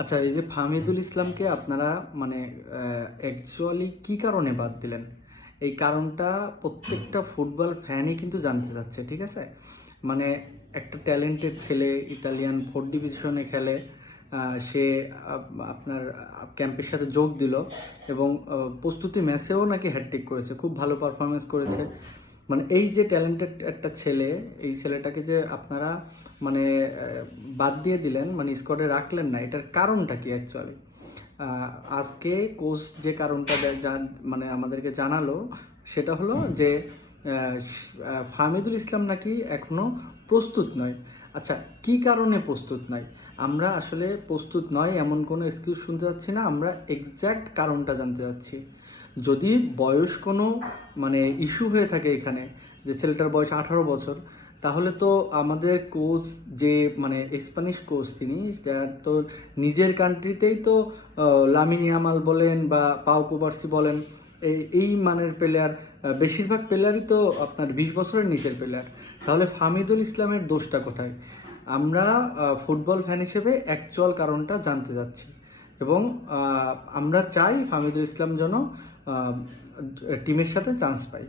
আচ্ছা, এই যে ফাহমিদুল ইসলামকে আপনারা মানে অ্যাকচুয়ালি কি কারণে বাদ দিলেন? এই কারণটা প্রত্যেকটা ফুটবল ফ্যানই কিন্তু জানতে চাচ্ছে, ঠিক আছে? মানে একটা ট্যালেন্টেড ছেলে ইতালিয়ান 4 ডিভিশনে খেলে। সে আপনার ক্যাম্পের সাথে যোগ দিল এবং প্রস্তুতি ম্যাচেও নাকি হ্যাটট্রিক করেছে, খুব ভালো পারফরমেন্স করেছে। মানে এই যে ট্যালেন্টেড একটা ছেলে, এই ছেলেটাকে যে আপনারা মানে বাদ দিয়ে দিলেন, মানে স্কোয়াডে রাখলেন না, এটার কারণটা কি অ্যাকচুয়ালি? আজকে কোচ যে কারণটা মানে আমাদেরকে জানালো, সেটা হলো যে ফাহমিদুল ইসলাম নাকি এখনো প্রস্তুত নয়। আচ্ছা, কি কারণে প্রস্তুত নয়? আমরা আসলে প্রস্তুত নয় এমন কোনো এক্সকিউজ শুনতে যাচ্ছি না, আমরা এক্স্যাক্ট কারণটা জানতে চাচ্ছি। যদি বয়স কোনো মানে ইস্যু হয়ে থাকে এখানে, যে ছেলেটার বয়স 18 বছর, তাহলে তো আমাদের কোচ যে মানে স্প্যানিশ কোচ, তিনি তো নিজের কান্ট্রিতেই তো লামিন ইয়ামাল বলেন বা পাও কুবার্সি বলেন, এই মানের প্লেয়ার, বেশিরভাগ প্লেয়ারই তো আপনার 20 বছরের নিচের প্লেয়ার। তাহলে ফাহমিদুল ইসলামের দোষটা কোথায়? আমরা ফুটবল ফ্যান হিসেবে অ্যাকচুয়াল কারণটা জানতে চাচ্ছি এবং আমরা চাই ফাহমিদুল ইসলাম যেন টিমের সাথে চান্স পায়।